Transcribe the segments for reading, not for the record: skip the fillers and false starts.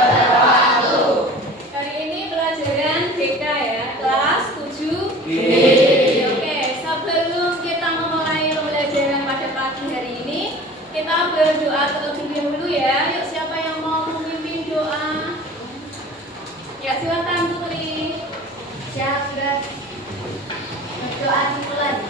wabarakatuh. Hari ini pelajaran BK ya, kelas 7B. Oke, sebelum kita memulai pembelajaran pada pagi hari ini, kita berdoa terlebih dahulu ya. Yuk, siapa yang mau memimpin doa? Ya, silakan Putri. Siap, sudah. Doa dimulai.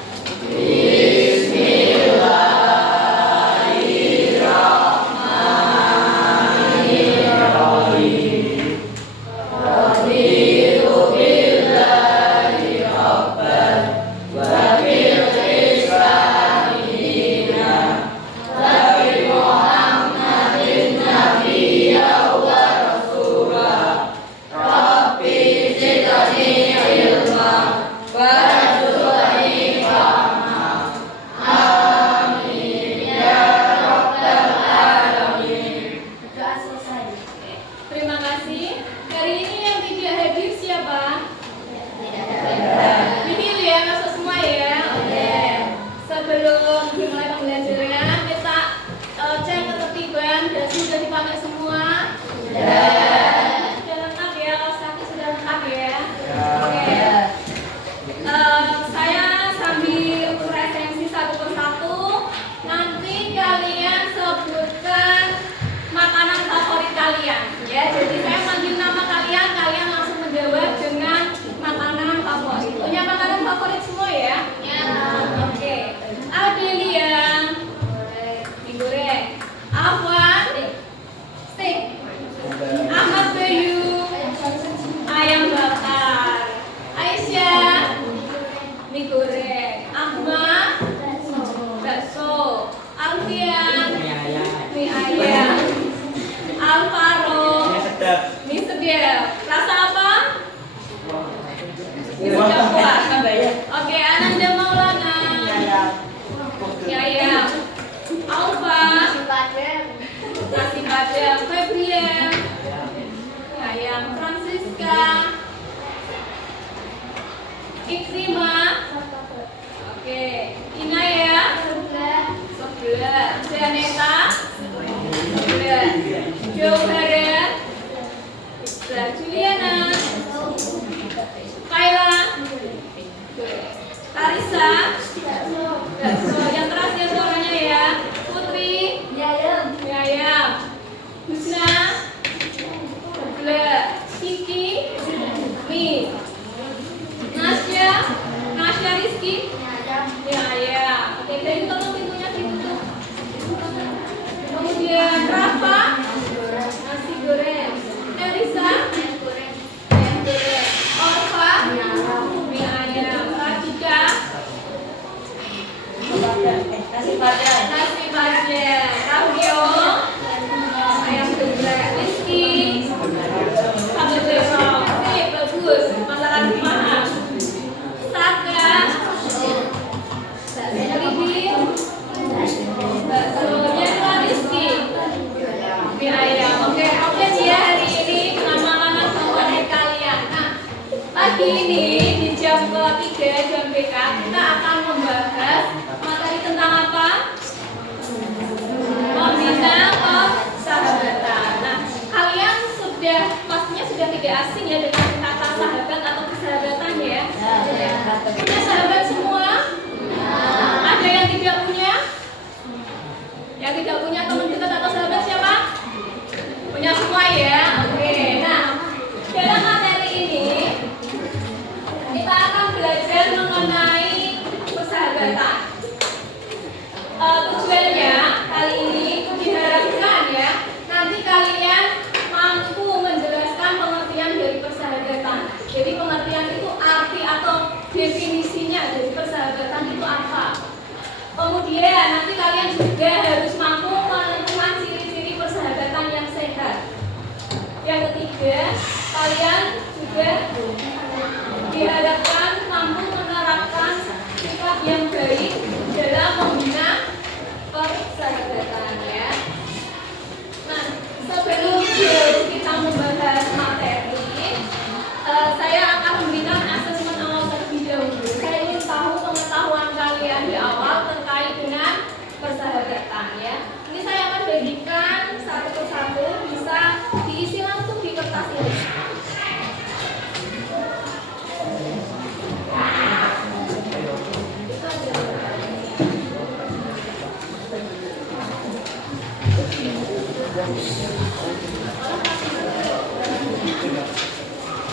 Persahabatan ya.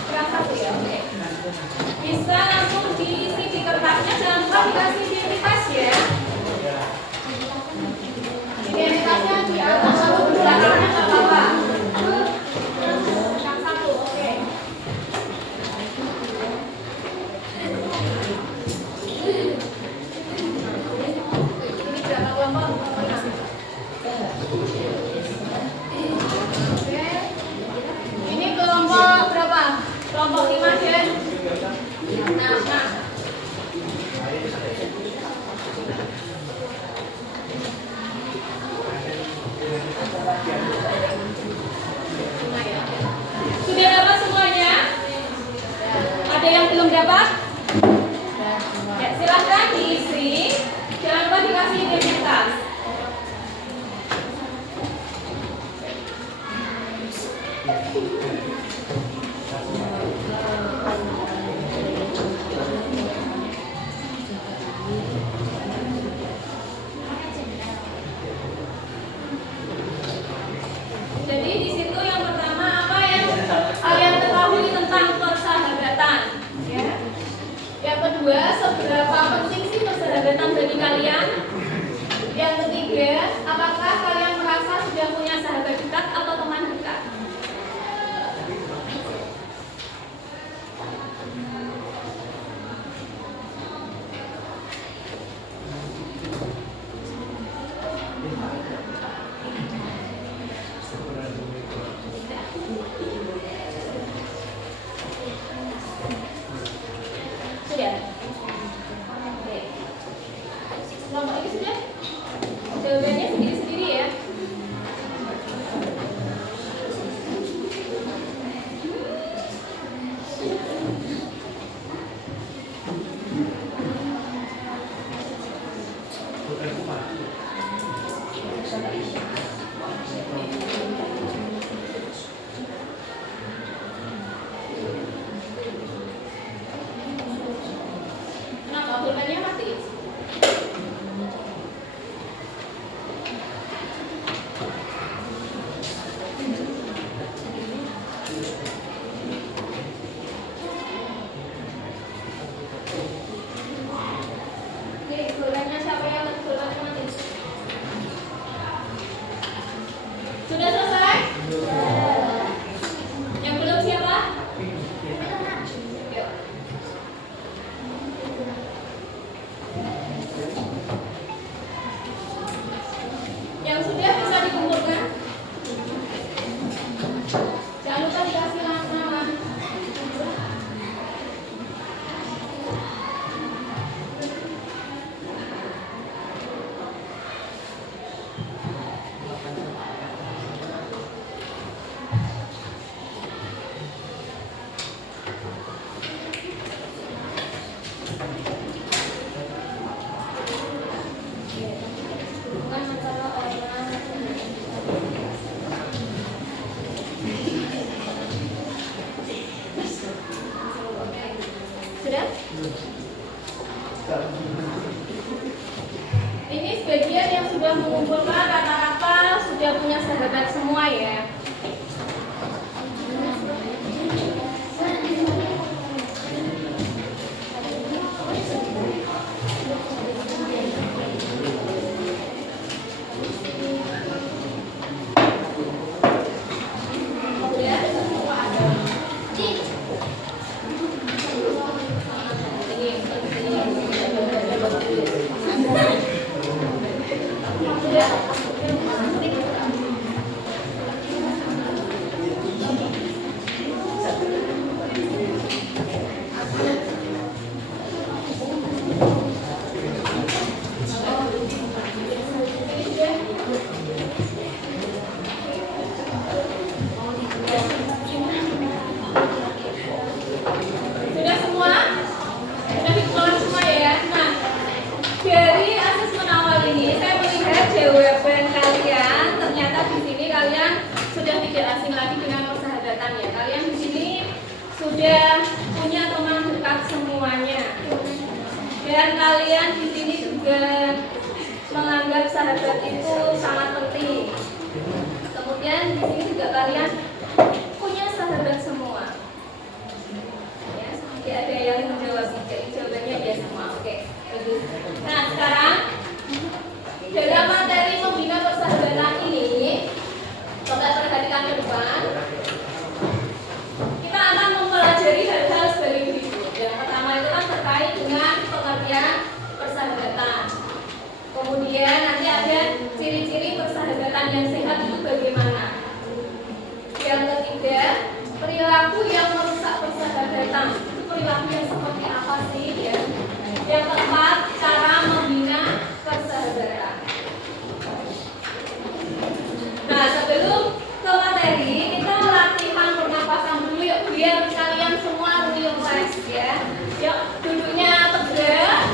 Kurang satu ya, oke. Bisa langsung diisi di kertasnya, jangan lupa dikasih identitas ya. Identitasnya di atas lalu belakangnya ke bawah. Kurang satu, oke. Ini berapa kelompok? Ini kelompok berapa? Kelompok 5 ya? Nah. Sudah dapat semuanya? Ada yang belum dapat? Ya, silahkan diisi. Jangan lupa dikasih identitas. Jadi di situ yang pertama apa yang kalian ketahui tentang persahabatan, ya. Yang kedua, seberapa penting sih persahabatan bagi kalian? Yang ketiga, apakah kalian merasa sudah punya sahabat dekat atau teman dekat? Sudah? Oke. Kelompok ini sudah? Jawabannya sendiri-sendiri ya. Kenapa pulpennya mati? Oke, pulpennya siapa yang pulpennya mati? Sudah selesai? Yang belum siapa? Yuk. Yang sudah bisa dikumpulkan? Jangan lupa dikasih nama. Bukan masalah orang. Sudah? Ini sebagian yang sudah mengumpulkan rata-rata sudah punya sahabat semua ya. Sudah semua? Sudah dikeluarkan semua ya? Nah, dari asesmen awal ini saya melihat jawaban kalian ternyata di sini kalian sudah tidak asing lagi dengan persahabatan ya. Kalian di sini sudah punya teman dekat semuanya. Dan kalian di sini juga menganggap sahabat itu sangat penting. Kemudian kalian di sini juga kalian punya sahabat semua. Ya, sampai ada yang menjawab, jadi jawabannya ya semua. Oke, bagus. Nah, sekarang dalam materi membina persahabatan ini, coba perhatikan ke depan. Kita akan mempelajari hal-hal sebagai berikut. Yang pertama itu kan terkait dengan pengertian persahabatan. Kemudian nanti ada ciri-ciri persahabatan yang sehat itu bagaimana. Yang ketiga, perilaku yang merusak persahabatan. Itu perilaku yang seperti apa sih ya? Yang keempat, cara membina persahabatan. Nah, sebelum ke materi, kita latihan pernapasan dulu yuk, biar kalian semua relax ya. Yuk, duduknya tegak.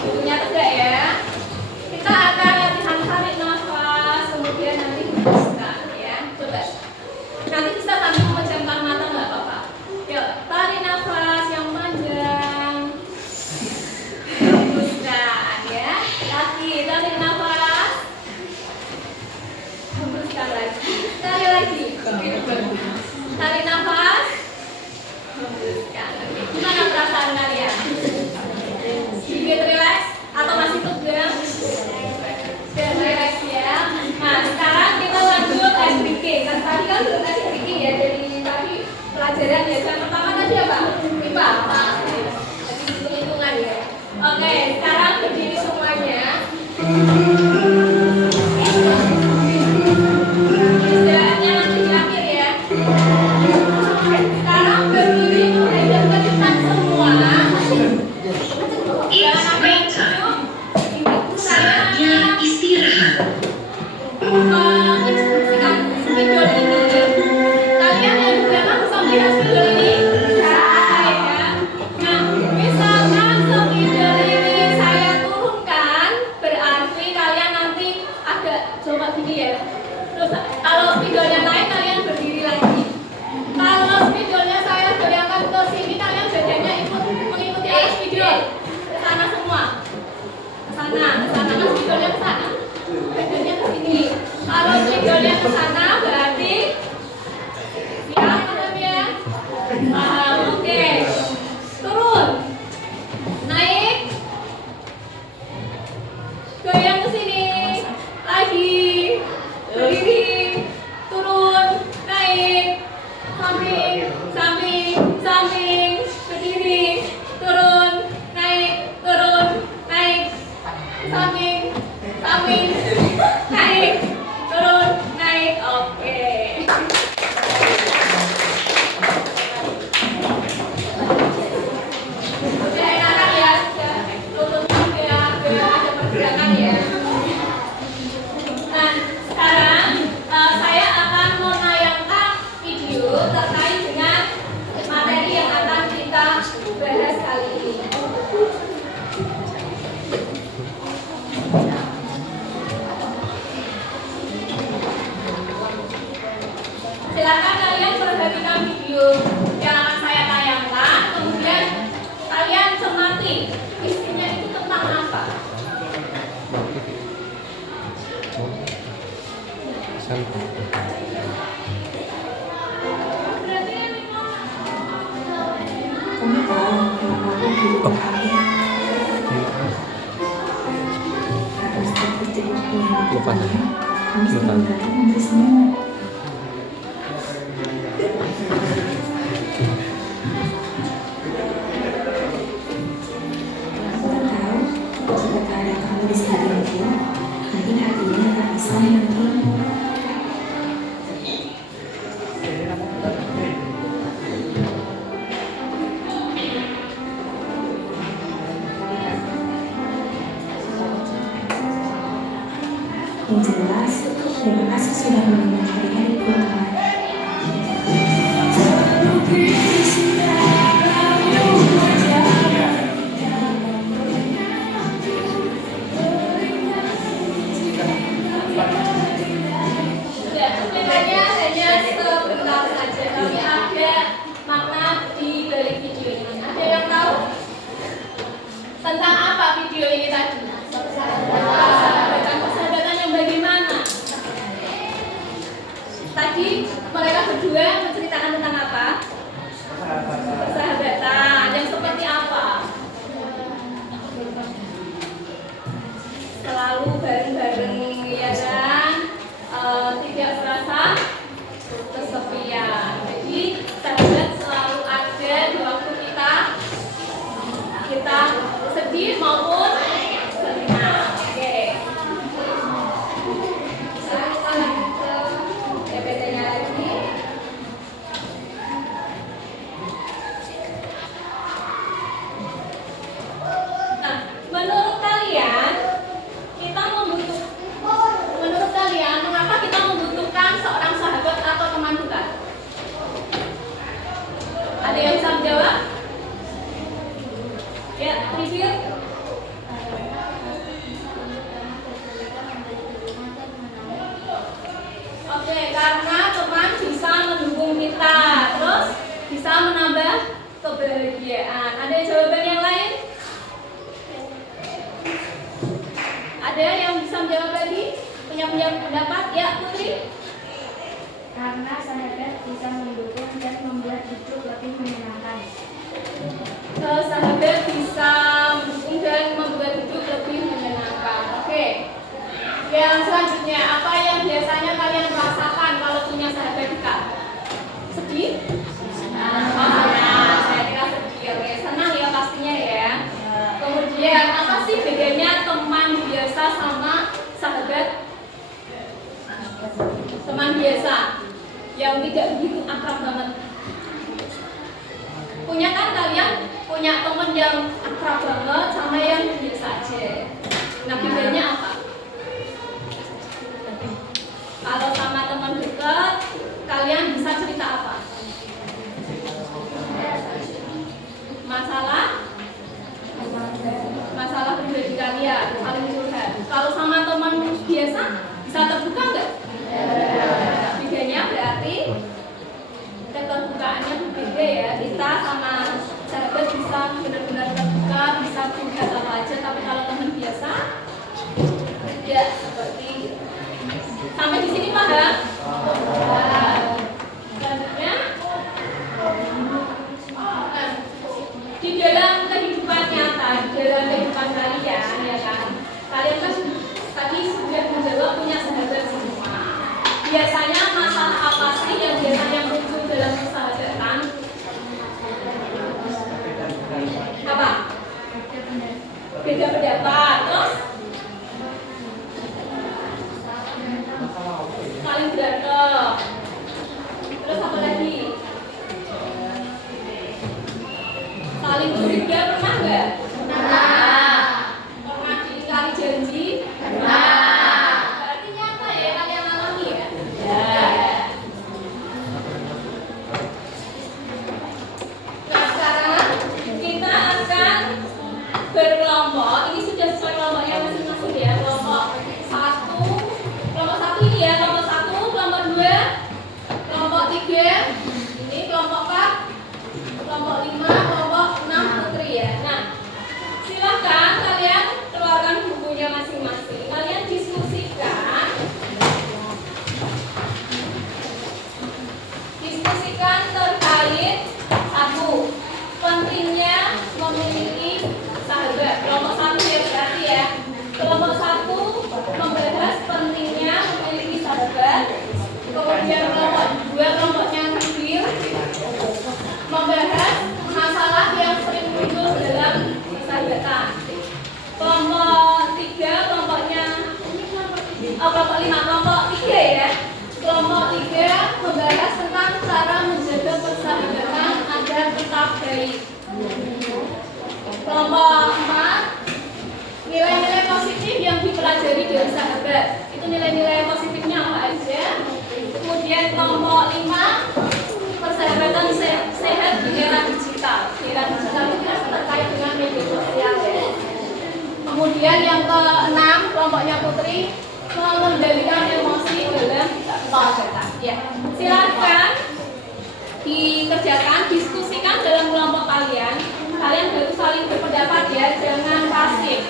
Duduknya tegak ya. Kita akan latihan tarik nafas, kemudian nanti hembuskan ya. Coba. Nanti bisa sambil memejamkan mata nggak apa-apa. Yuk, tarik nafas yang panjang. Hembuskan ya. Lagi tarik nafas. Hembuskan lagi. Sekali lagi. Tarik nafas. Hembuskan. Gimana perasaan kalian? Sedikit relax atau masih tegang? Sudah relax ya. Nah, sekarang kita lanjut ice breaking. Kan tadi kan belum ice breaking ya, dari tadi pelajaran ya. Yang pertama tadi apa? IPA. Tadi hitung-hitungan ya. Oke, sekarang berdiri semuanya. Istirahatnya nanti di akhir ya. Sekarang berdiri menghadap ke depan semua. Jangan sampai duduk. Saatnya istirahat. Instruksikan spidol ini. Kalian yang di belakang bisa melihat spidol ini? Bisa ya. Nah, misalkan spidol ini saya turunkan, berarti kalian nanti agak coba gini ya. Terus kalau spidolnya naik, kalian berdiri lagi. Kalau spidolnya saya goyangkan ke sini, kalian badannya ikut mengikuti arah spidol. Ke sana semua. Ke sana kan spidolnya ke sana. Badannya ke sini. Kalau spidolnya ke sana, berarti siap paham ya? Paham, oke. Turun. Naik. Goyang ke sini. Lagi. Berdiri. Turun. Naik. Samping, samping, samping, berdiri, turun, naik, samping, samping, naik, turun, naik, oke. Udah enakan ya, turun juga, ada pergerakan ya. Nah, sekarang saya akan menayangkan video terkait dengan materi yang akan kita bahas kali ini. Silakan kalian perhatikan video yang akan saya tayangkan, kemudian kalian cermati isinya itu tentang apa. Kamu tahu kenapa aku hidup bahagia? Atas seperti waktu yang bertanya, kamu selalu datang memberi semangat. Aku tak tahu jika tak ada kamu di sampingku, mungkin hatinya akan bisa menantimu. Yang jelas, terima kasih sudah menemani hari-hariku, teman. Cuplikannya hanya sebentar saja, tapi ada makna di balik video ini. Ada yang tahu tentang apa video ini tadi? Persahabatan yang bagaimana? Tadi mereka berdua menceritakan tentang apa? Persahabatan. Yang seperti apa? Selalu bareng-bareng, ya kan? Tidak merasa kesepian. Jadi sahabat selalu ada di waktu kita sedih maupun senang. Oke. PPT-nya lagi. Nah, menurut kalian mengapa kita membutuhkan seorang sahabat atau teman dekat? Ada yang bisa menjawab? Ya, review. Oke, karena teman bisa mendukung kita, terus bisa menambah kebahagiaan. Ada jawaban yang lain? Ada yang bisa menjawab lagi? Punya pendapat? Ya, Putri. Karena sahabat bisa mendukung dan membuat hidup lebih menyenangkan. Sahabat bisa mendukung dan membuat hidup lebih menyenangkan. Oke. Yang selanjutnya, apa yang biasanya kalian rasakan kalau punya sahabat dekat? Sedih? Saya kira sedih. Oke, senang ya pastinya ya. Kemudian, apa sih bedanya teman biasa sama sahabat? Teman biasa yang tidak begitu akrab banget. Punya kan kalian punya teman yang akrab banget sama yang biasa aja. Nah, bedanya apa? Kalau sama teman dekat, kalian bisa cerita apa? Masalah pribadi kalian, saling curhat. Kalau sama teman biasa, bisa terbuka nggak? Bedanya berarti keterbukaannya berbeda ya. Kita sama sahabat bisa benar-benar terbuka, bisa curhat apa aja. Tapi kalau teman biasa, tidak seperti itu. Sampai di sini paham? Selanjutnya, di dalam kehidupan nyata, di dalam kehidupan kalian, ya kan? Kalian kan tadi sudah menjawab punya sahabat semua. Biasanya masalah apa sih yang biasanya muncul dalam persahabatan? Apa? Beda pendapat. Terus? Saling berantem. Terus apa lagi? Saling curiga pernah nggak? Pernah. Pernah diingkari janji? Pernah. Berarti nyata ya kalian alami ya? Ya. Nah sekarang kita akan berkelompok. Ini sudah sesuai kelompoknya masing-masing ya. Kelompok satu ini ya. Kelompok 1, kelompok 2, kelompok 3. Ini kelompok 4, kelompok 5, kelompok 6 Putri ya. Nah, silahkan kalian keluarkan bukunya masing-masing. Kalian diskusikan terkait satu, pentingnya memiliki sahabat. Kelompok 1 ya berarti ya. Kelompok 1 membahas pentingnya memiliki sahabat. Kemudian kelompok 2, kelompoknya Nabil, membahas masalah yang sering muncul dalam persahabatan. Kelompok 3, kelompoknya kelompok 5, kelompok 3 ya. Kelompok 3 membahas tentang cara menjaga persahabatan agar tetap baik. Kelompok 4, nilai-nilai positif yang dipelajari dari sahabat. Itu nilai-nilai positifnya apa aja. Kemudian kelompok 5, persahabatan sehat di era digital. Di era digital itu terkait dengan media sosial ya. Kemudian yang ke-6, kelompoknya Putri, mengendalikan emosi dalam persahabatan. Ya, silakan dikerjakan, diskusikan dalam kelompok kalian. Kalian harus saling berpendapat ya, jangan pasif.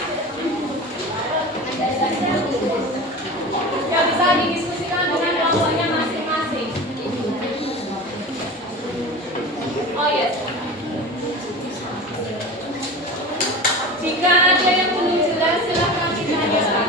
Ya bisa didiskusikan dengan kelompoknya masing-masing. Jika ada yang belum jelas, silahkan ditanyakan.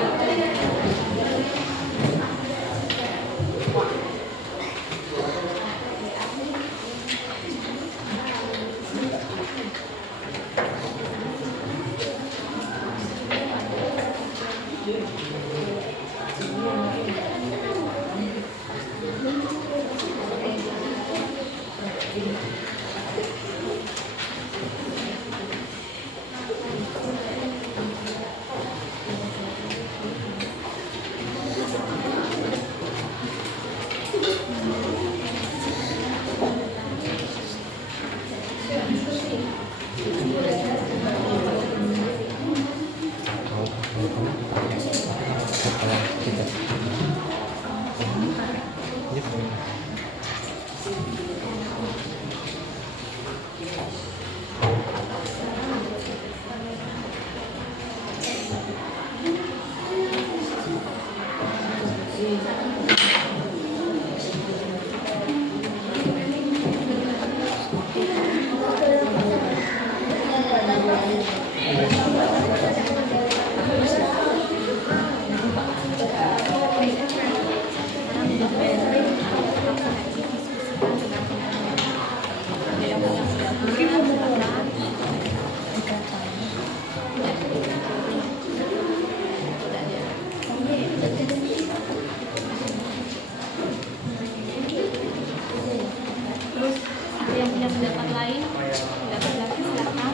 Terus ada yang punya pendapat lain, pendapat lagi silakan.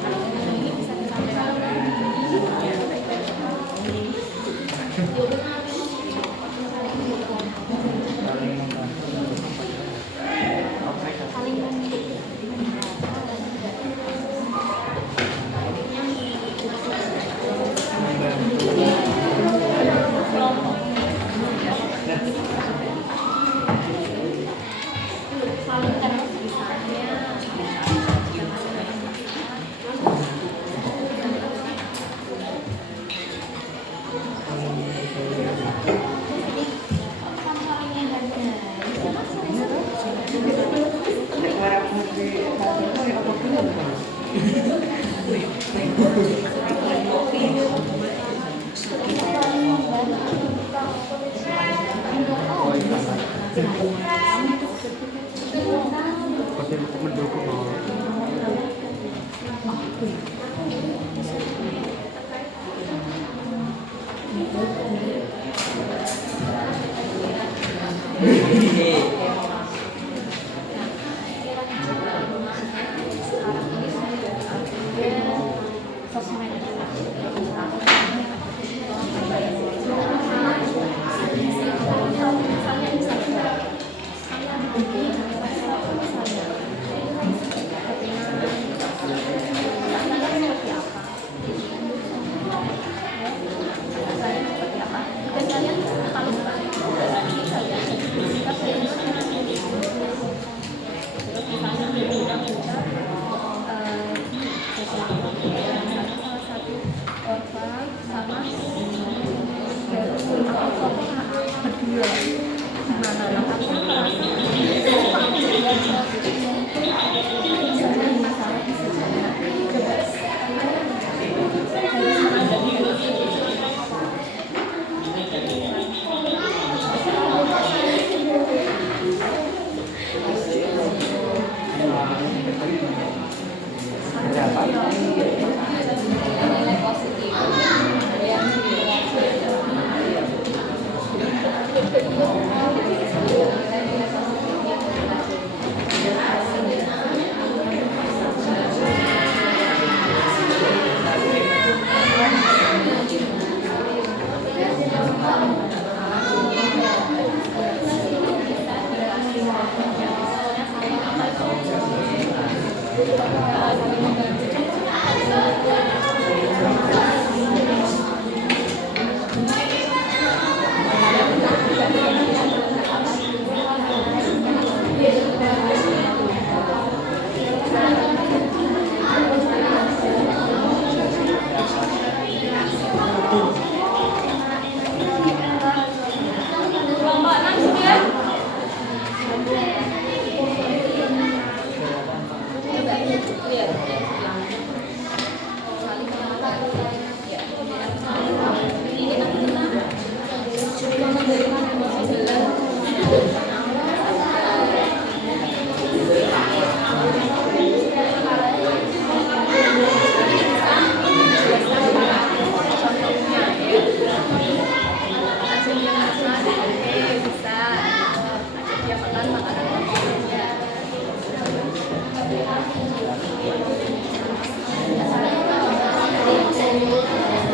Kalau ini bisa disampaikan.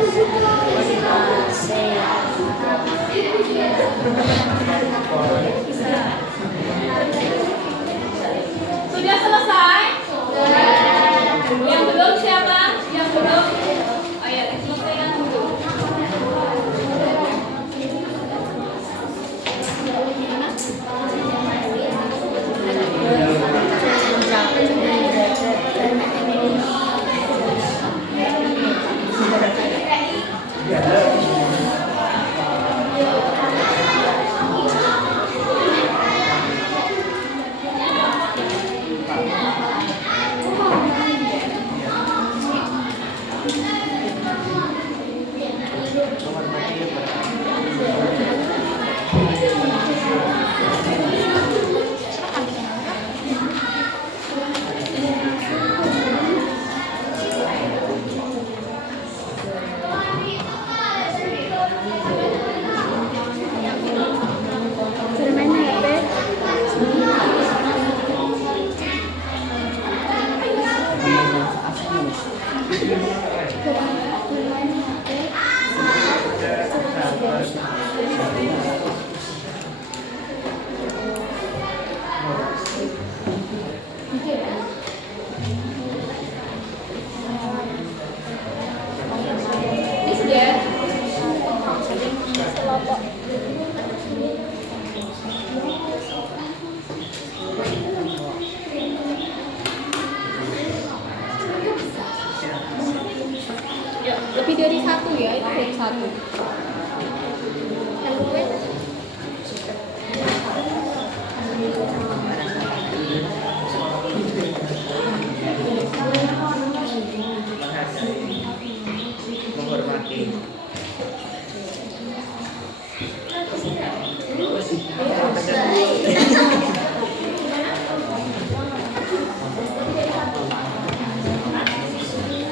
Sudah selesai? Yang belum siapa? Yang belum? Oh ya, selesaikan dulu. Bermain HP. Bermain HP. Ini sudah. Lebih dari satu ya, itu dari satu. Menghormati.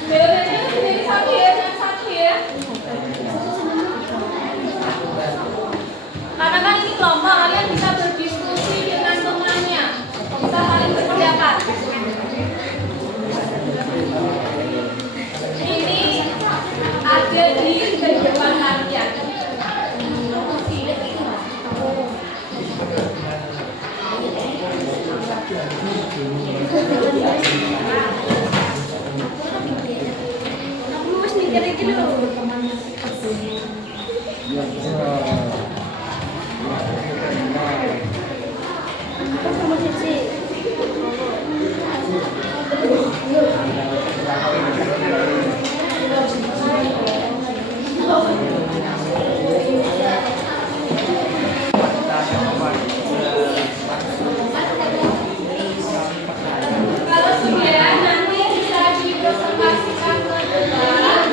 Bedanya dari satu ya, jangan satu ya. Karena kan ini kelompok, kalian bisa berdiskusi dengan temannya, bisa saling berpendapat. Ini ada di kehidupan kalian. Aku harus mikir lagi dulu. Sama Cici. Kalau sudah nanti bisa dipresentasikan ke depan.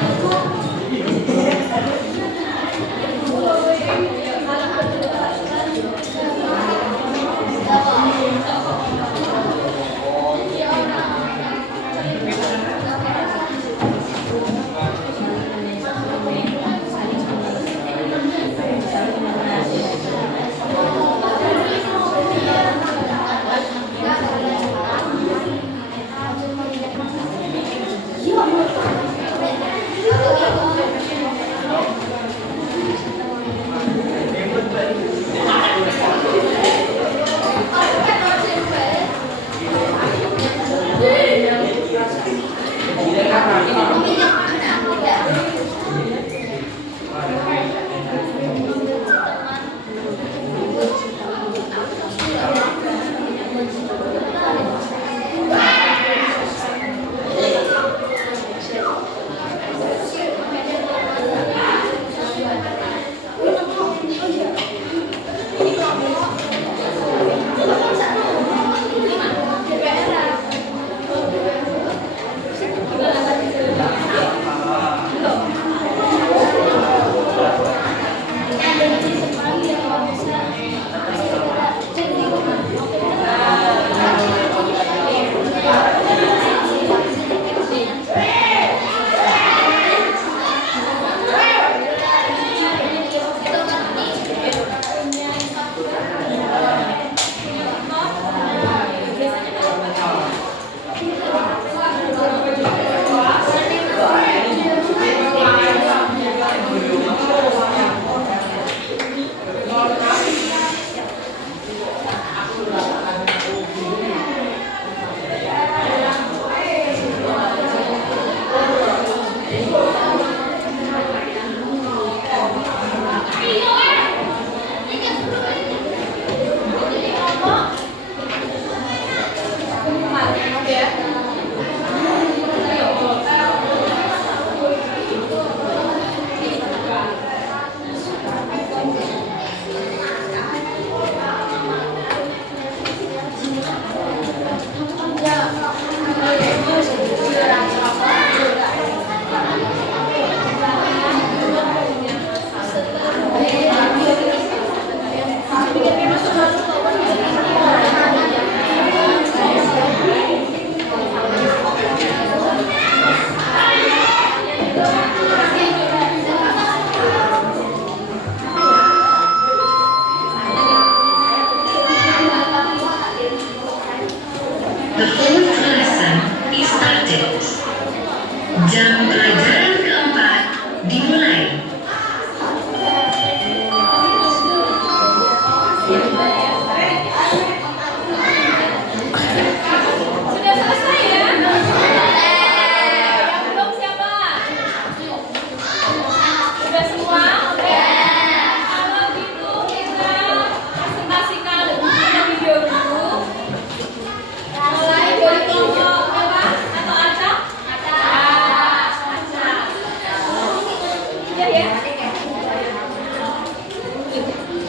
aja ya.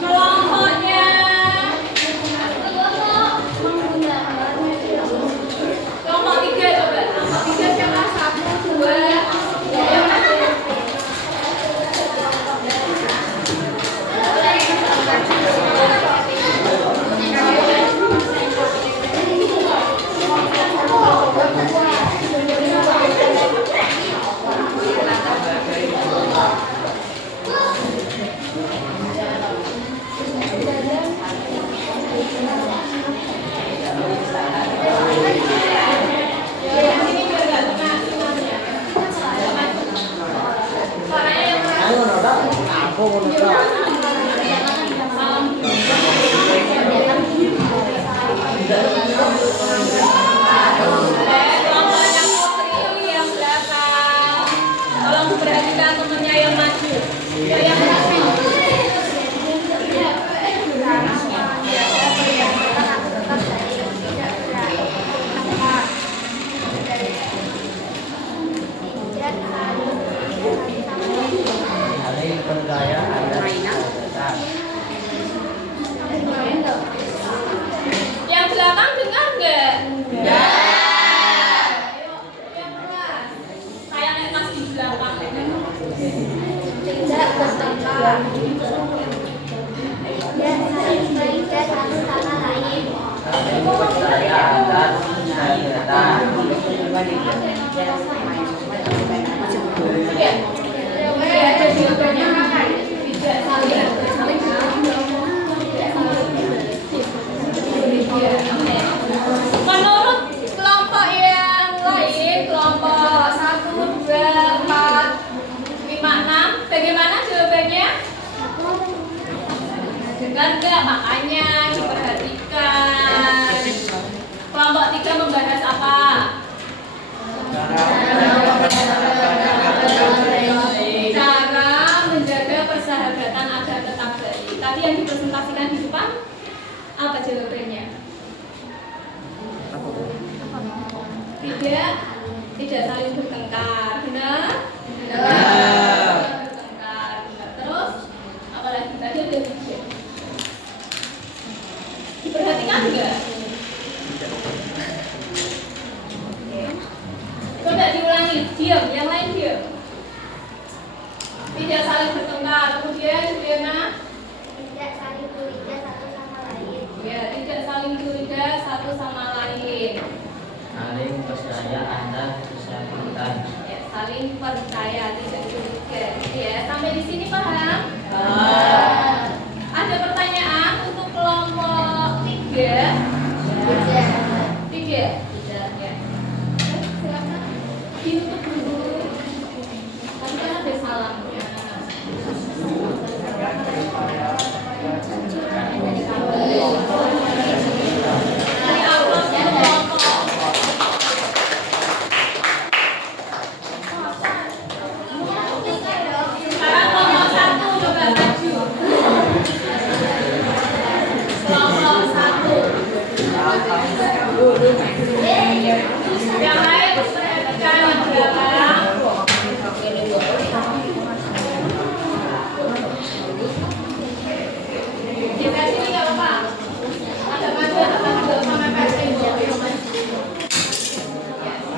Kelompoknya kelompok 3 coba. Kelompok 3 siapa? 1, 2, yang maju. Kelompoknya Putri yang belakang. Tolong perhatikan temennya yang maju. Yang belakang. Saling percaya ada kesehatan. Yang belakang dengar nggak? Enggak. Ayo, yang keras. Saya naik masih di belakang. Tidak bertengkar. Dan saling berikan satu sama lain. Saling percaya ada kesehatan. Oke. Oke, ada jawabannya kan? Tidak saling. Menurut kelompok yang lain, kelompok 1, 2, 4, 5, 6, bagaimana jawabannya? Dengar nggak? Makanya diperhatikan. Kelompok 3 membahas apa? Cara menjaga persahabatan agar tetap baik. Tadi yang dipresentasikan di depan, apa jawabannya? Tidak saling bertengkar. Benar? Benar. Bertengkar. Benar. Terus apa lagi? Tadi ada 3. Diperhatikan enggak? Coba diulangi. Diam, yang lain diam. Tidak saling bertengkar. Kemudian Juliana? Tidak saling curiga satu sama lain. Ya, tidak saling curiga satu sama lain. Saling percaya ada kesehatan. Ya, saling percaya, tidak curiga. Ya, sampai di sini paham? Ada pertanyaan untuk kelompok 3? 3? Tidak. Ya. Silakan ditutup dulu. Tadi kan ada salamnya. Dari awal kelompok. Sekarang kelompok 1 coba maju. Kelompok 1. Yang lain perhatikan yang belakang. Geser sini nggak apa-apa. Ada maju sama mepet.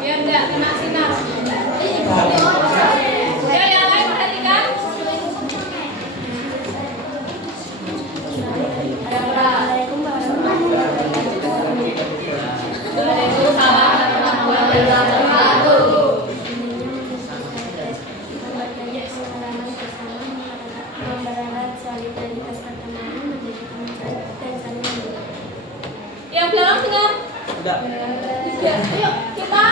Biar nggak kena sinar. Ya, yang lain perhatikan. Waalaikumsalam warahmatullahi wabarakatuh. Memperbanyak pengalaman bersama, mempererat solidaritas pertemanan, menjadi kemajuan dan saling mendukung. Yang belakang dengar? Enggak. Tidak. Yuk, kita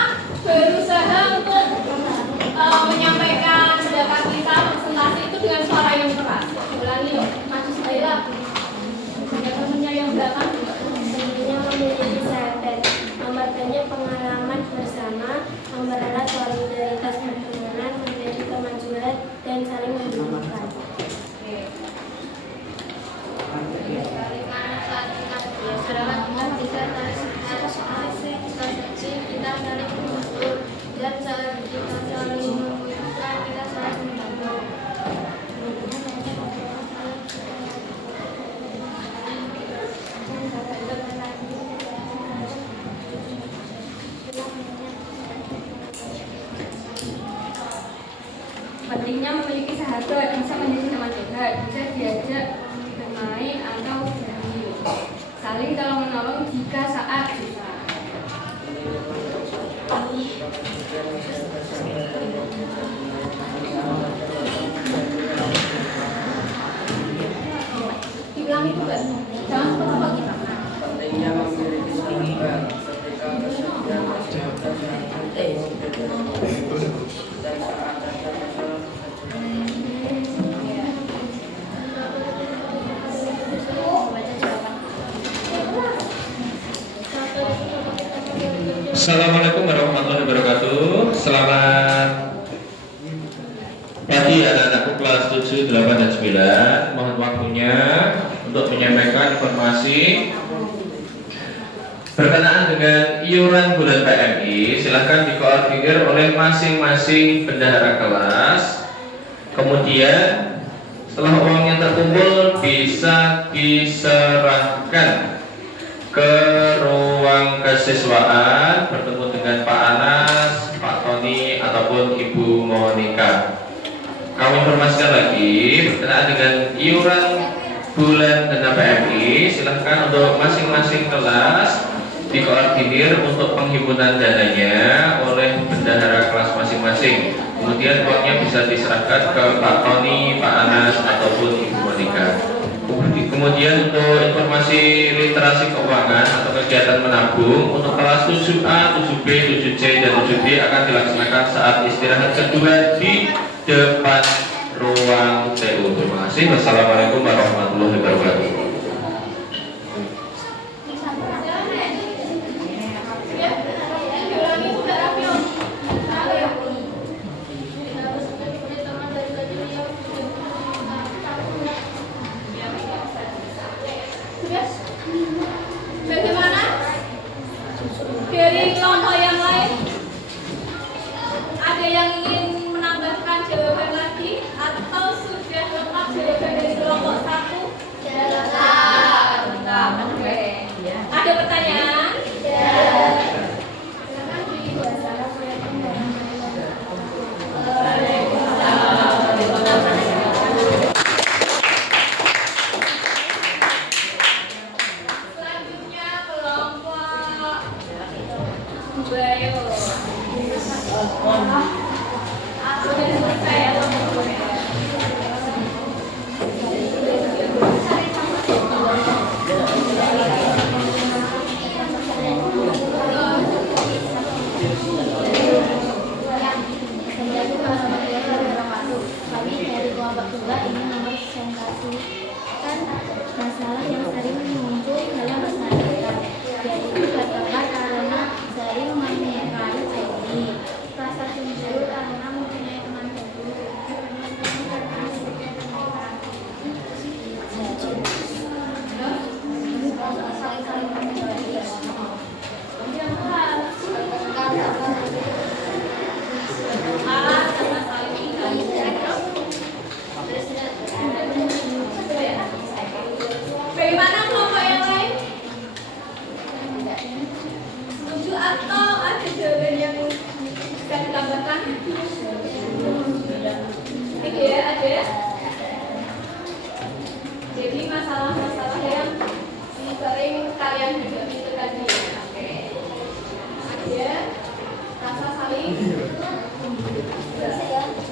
berusaha untuk menyampaikan pendapat kita presentasi itu dengan suara yang keras. Ulangi yuk, maju sekali lagi. Yang temennya yang belakang juga. Sebenarnya memiliki sahabat, memperbanyak pengalaman bersama, mempererat solidaritas pertemanan, menjadi kemajuan dan saling mendukung. Kita saling mengukur dan saling memiliki sahabat, bisa menjadi teman curhat, bisa diajak bermain atau bermain. Saling tolong menolong jika saat susah. Diulangi juga, jangan lupa kita. Pentingnya memiliki sahabat ketika kesulitan persahabatan dan saat ada masalah. Assalamualaikum warahmatullahi wabarakatuh. Selamat pagi anak-anakku kelas 7, 8, dan 9. Mohon waktunya untuk menyampaikan informasi berkenaan dengan iuran bulan PMI. Silahkan dikoordinir oleh masing-masing bendahara kelas. Kemudian setelah uangnya terkumpul bisa diserahkan ke ruang kesiswaan bertemu dengan Pak Anas, Pak Tony, ataupun Ibu Monika. Kami informasikan lagi berkenaan dengan iuran bulan dana PMI. Silahkan untuk masing-masing kelas dikoordinir untuk penghimpunan dananya oleh bendahara kelas masing-masing. Kemudian uangnya bisa diserahkan ke Pak Tony, Pak Anas, ataupun Ibu Monika. Kemudian untuk informasi literasi keuangan atau kegiatan menabung untuk kelas 7A, 7B, 7C, dan 7D akan dilaksanakan saat istirahat kedua di depan ruang TU. Terima kasih. Wassalamualaikum warahmatullahi wabarakatuh. Bagaimana? Dari kelompok yang lain? Ada yang ingin menambahkan jawaban lagi? Atau sudah lengkap jawaban dari kelompok 1? Lengkap. Oke. Ada pertanyaan? Selanjutnya kelompok 2. Sudah selesai ya kelompok 2. Kami dari kelompok 2 ini mempresentasikan masalah yang sering muncul dalam masyarakat, yaitu bertengkar karena sering mengingkari janji, rasa cemburu karena mempunyai teman baru, saling menghindari. Bagaimana kelompok yang lain? Setuju atau ada jawaban yang bisa ditambahkan? Ya, ada. Jadi masalah-masalah yang sering kalian juga itu tadi. Oke. Ada rasa saling.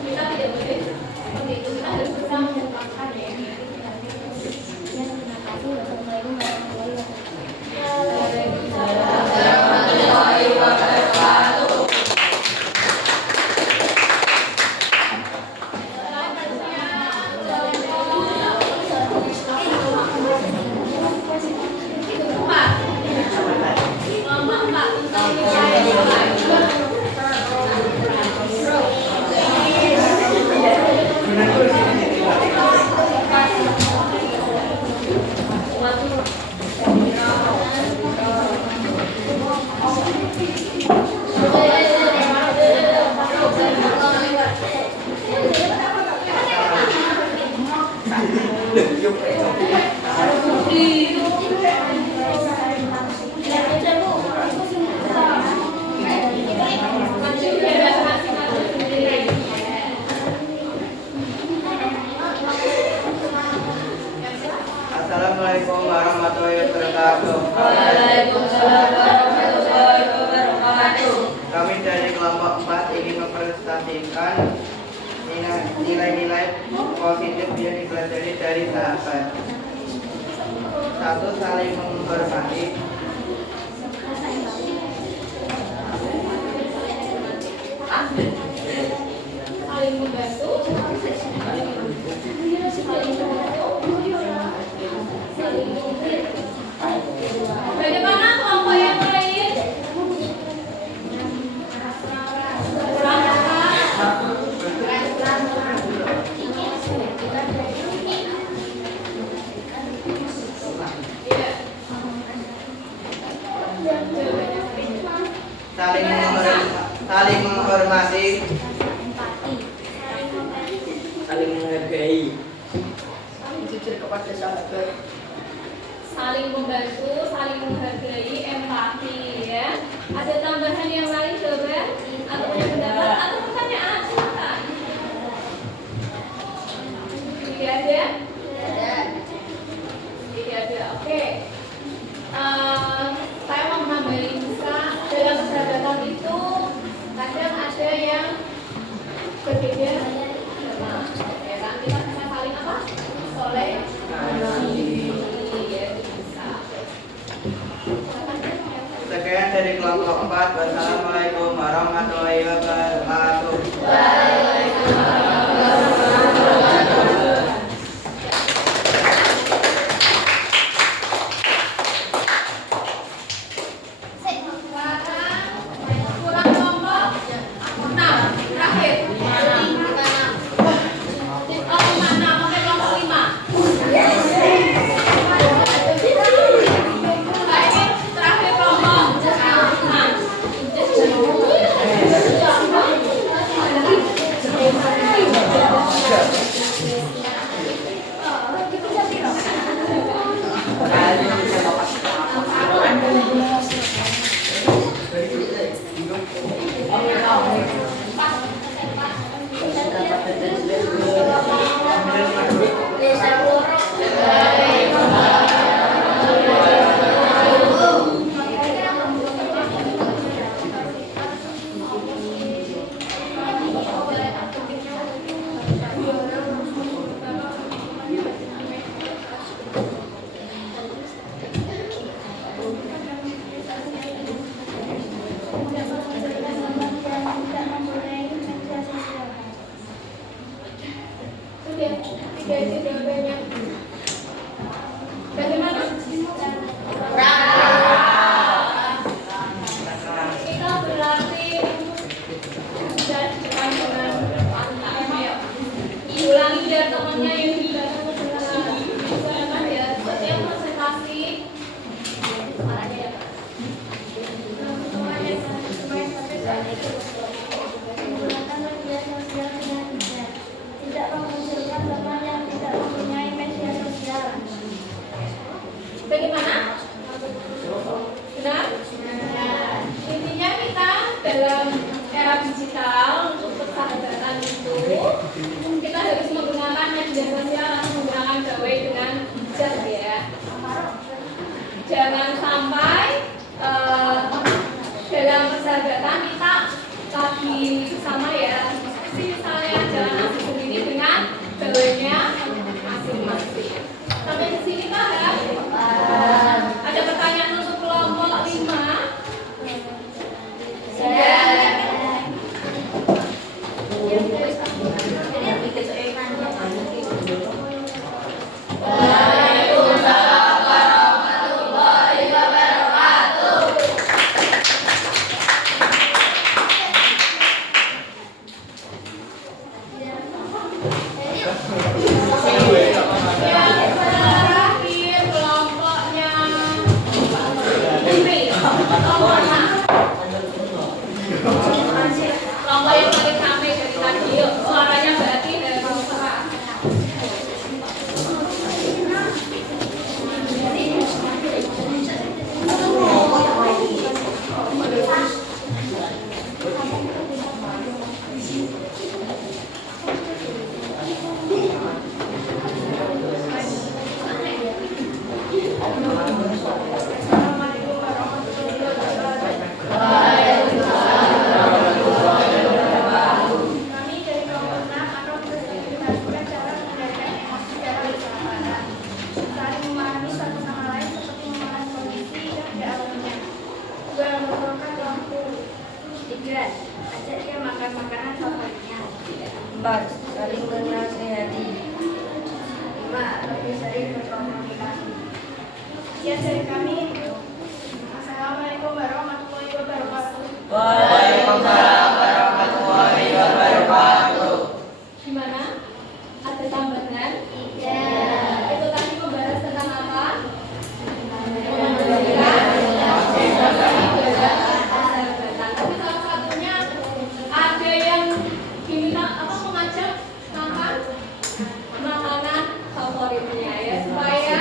Kita tidak boleh seperti itu. Kita harus bisa mengungkapkan ya. Terima kasih. Wassalamualaikum Warahmatullahi wabarakatuh. warahmatullahi wabarakatuh. Waalaikumsalam warahmatullahi wabarakatuh. Kami dari kelompok 4 ingin mempresentasikan nilai-nilai positif yang dipelajari dari sahabat. 1. Saling menghormati. Saling membantu. Saling menghargai. Bagaimana kelompok yang lain? Kurang apa? Saling menghormati. Saling menghargai, jujur kepada sahabat, Saling membantu, saling menghargai, empati ya. Ada tambahan yang lain coba? Atau punya pendapat atau pertanyaan? Silakan. Tidak ada? Tidak ada. Oke. Saya mau menambahin bisa dalam persahabatan itu kadang ada yang berbeda. Ya kan kita bisa saling apa? Soleh. Sekian dari kelompok 4. Wassalamualaikum warahmatullahi wabarakatuh. Kurang kelompok 6 terakhir. Oh, 6 oke kelompok 5. Baik, terakhir kelompok 3 itu jawabannya. Bagaimana? Kita berlatih dan dengan ayo ulangi biar temannya yang di belakang misalkan ya setiap presentasi tidak mengusulkan teman yang tidak mempunyai media sosial. bagaimana? Benar? Intinya kita dalam era digital untuk persahabatan itu kita harus menggunakan media sosial atau menggunakan gawai dengan bijak ya. Jangan sampai dalam persahabatan kita lagi sama ya diskusi misalnya jangan asik sendiri dengan gawainya masing-masing. Sampai di sini paham? Ada pertanyaan untuk kelompok 5? Terakhir kelompoknya Putri. Kelompok yang paling ramai dari tadi. Yuk, suaranya berarti dari kelompok. Sekian dari kami. Assalamualaikum warahmatullahi wabarakatuh. Waalaikumsalam warahmatullahi wabarakatuh. Gimana? Ada tambahan? Iya. Itu tadi membahas tentang apa? Tapi salah satunya ada yang diminta apa mengajak makan makanan favoritnya ya supaya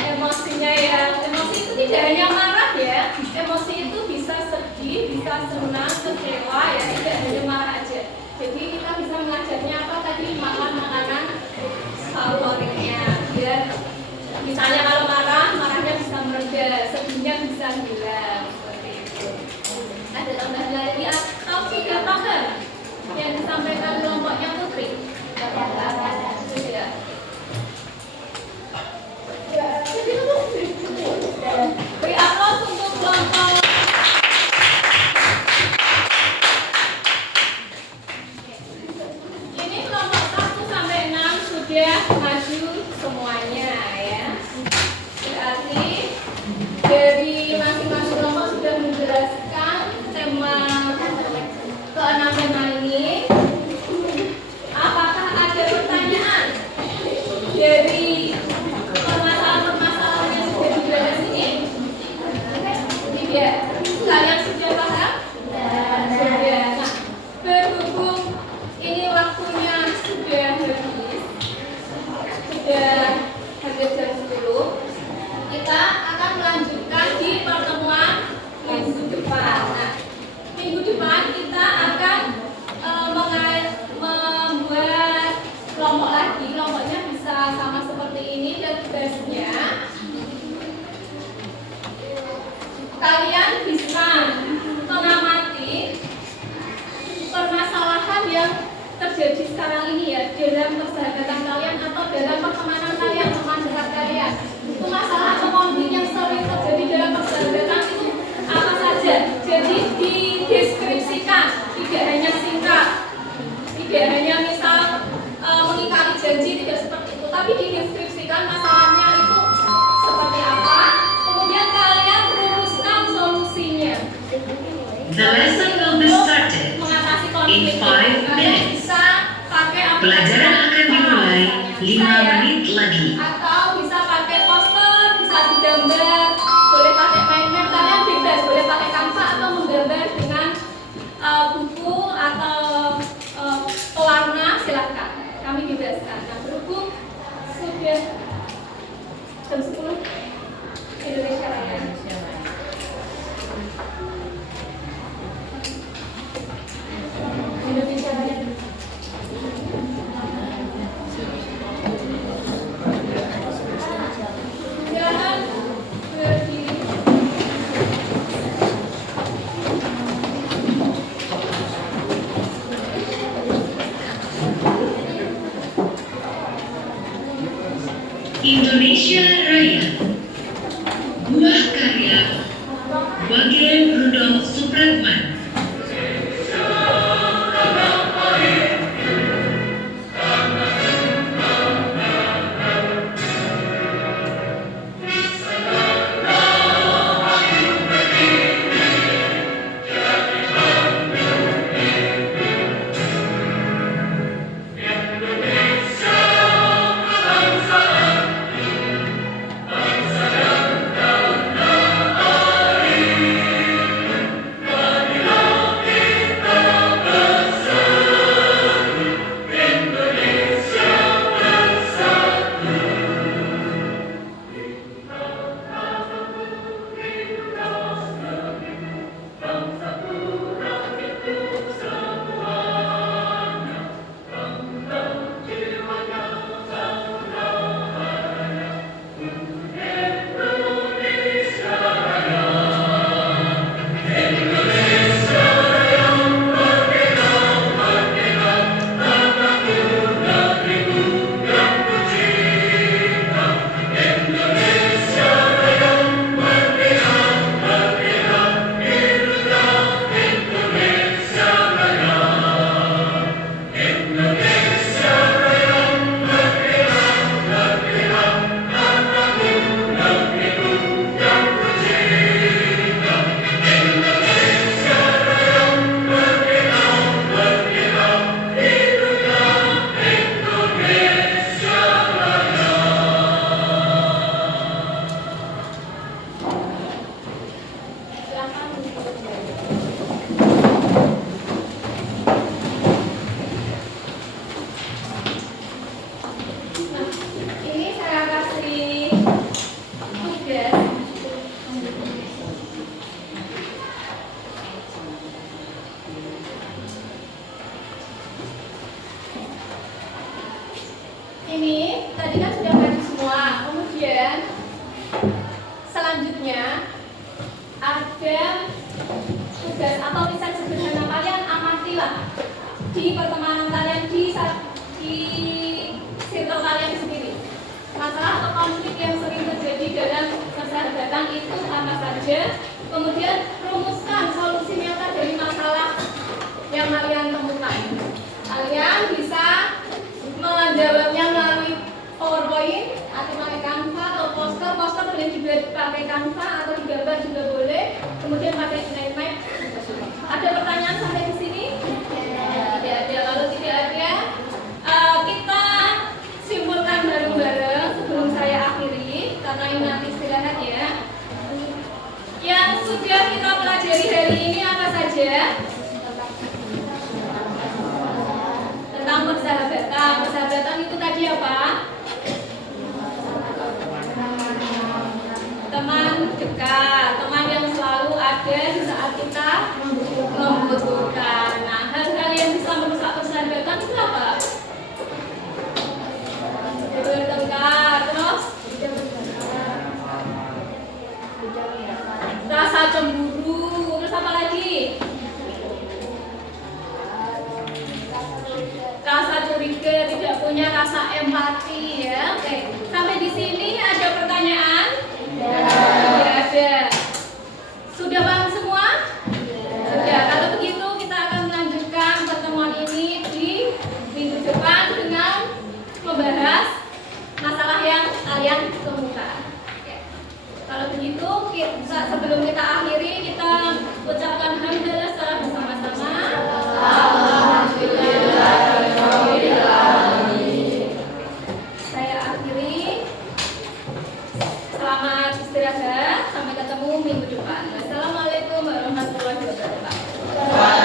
emosinya ya emosi itu tidak hanya marah ya, emosi itu bisa sedih, bisa senang, kecewa ya, tidak hanya marah aja. Jadi kita bisa mengajarnya apa tadi makan makanan favoritnya biar misalnya kalau marah marahnya bisa mereda, sedihnya bisa hilang seperti itu. Ada tambahan lagi atau sudah paham yang disampaikan kelompoknya Putri? Sudah. Beri aplaus untuk kelompok. Ini kelompok 1 sampai 6 sudah maju semuanya ya. Berarti dari masing-masing kelompok sudah menjelaskan tema ke-6 tema ini. Apakah ada pertanyaan dari permasalahan-permasalahan yang sudah dibahas ini? Tidak. Kalian sudah paham? Sudah. Nah, berhubung ini waktunya sudah habis, sudah hampir jam 10, kita akan melanjutkan di pertemuan minggu depan. Nah, minggu depan kita akan membuat kelompok lagi. Kelompoknya bisa sama seperti ini dan tugasnya kalian bisa mengamati permasalahan yang terjadi sekarang ini ya dalam persahabatan kalian atau dalam pertemanan kalian, teman dekat kalian. Itu masalah atau konflik yang sering terjadi dalam persahabatan itu apa saja. Jadi dideskripsikan, tidak hanya singkat, tidak hanya misal mengingkari janji, tidak seperti itu, tapi dideskripsikan masalahnya itu seperti apa. Kemudian kalian rumuskan solusinya. The lesson will be started Mengatasi in konflik 5 kalian minutes. bisa pakai aplikasi Pelajaran akan dimulai 5 ya. menit lagi. Atau bisa pakai poster, bisa digambar, boleh pakai mind map, kalian bebas, boleh pakai Canva atau menggambar dengan buku atau pewarna, silahkan. Kami bebaskan. Nah, berhubung sudah jam 10 Indonesia Raya. Indonesia Raya. Jangan berdiri. Indonesia Raya. Buah karya Bagel Rudolf Supratman. ini tadi kan sudah ngaji semua. Kemudian selanjutnya ada tugas atau tulisan sederhana kalian amatilah di pertemanan kalian di circle kalian sendiri. Masalah atau konflik yang sering terjadi dalam persahabatan itu apa saja. Kemudian rumuskan solusi nyata dari masalah yang kalian temukan. Kalian bisa menjawabnya melalui PowerPoint atau pakai Canva atau poster. Poster boleh juga pakai Canva atau digambar juga boleh. Kemudian pakai slide map. Ada pertanyaan sampai di sini? Tidak ada. Kalau tidak ada, kita simpulkan bareng-bareng sebelum saya akhiri karena ini nanti istirahat ya. Yang sudah kita pelajari hari ini apa saja? Tentang persahabatan. Persahabatan itu tadi apa? Teman dekat, teman yang selalu ada di saat kita membutuhkan. Nah, hal-hal yang bisa merusak persahabatan itu apa? Bertengkar, terus rasa cemburu, terus apa lagi? Rasa curiga, tidak punya rasa empati ya. Oke, sampai di sini ada pertanyaan? Tidak ada. Sudah paham semua? Sudah. Kalau begitu kita akan melanjutkan pertemuan ini di minggu depan dengan membahas masalah yang kalian temukan. Oke. Kalau begitu, sebelum kita akhiri, kita ucapkan hamdalah secara bersama-sama. Saya akhiri. Selamat istirahat. Sampai ketemu minggu depan. Wassalamualaikum warahmatullahi wabarakatuh.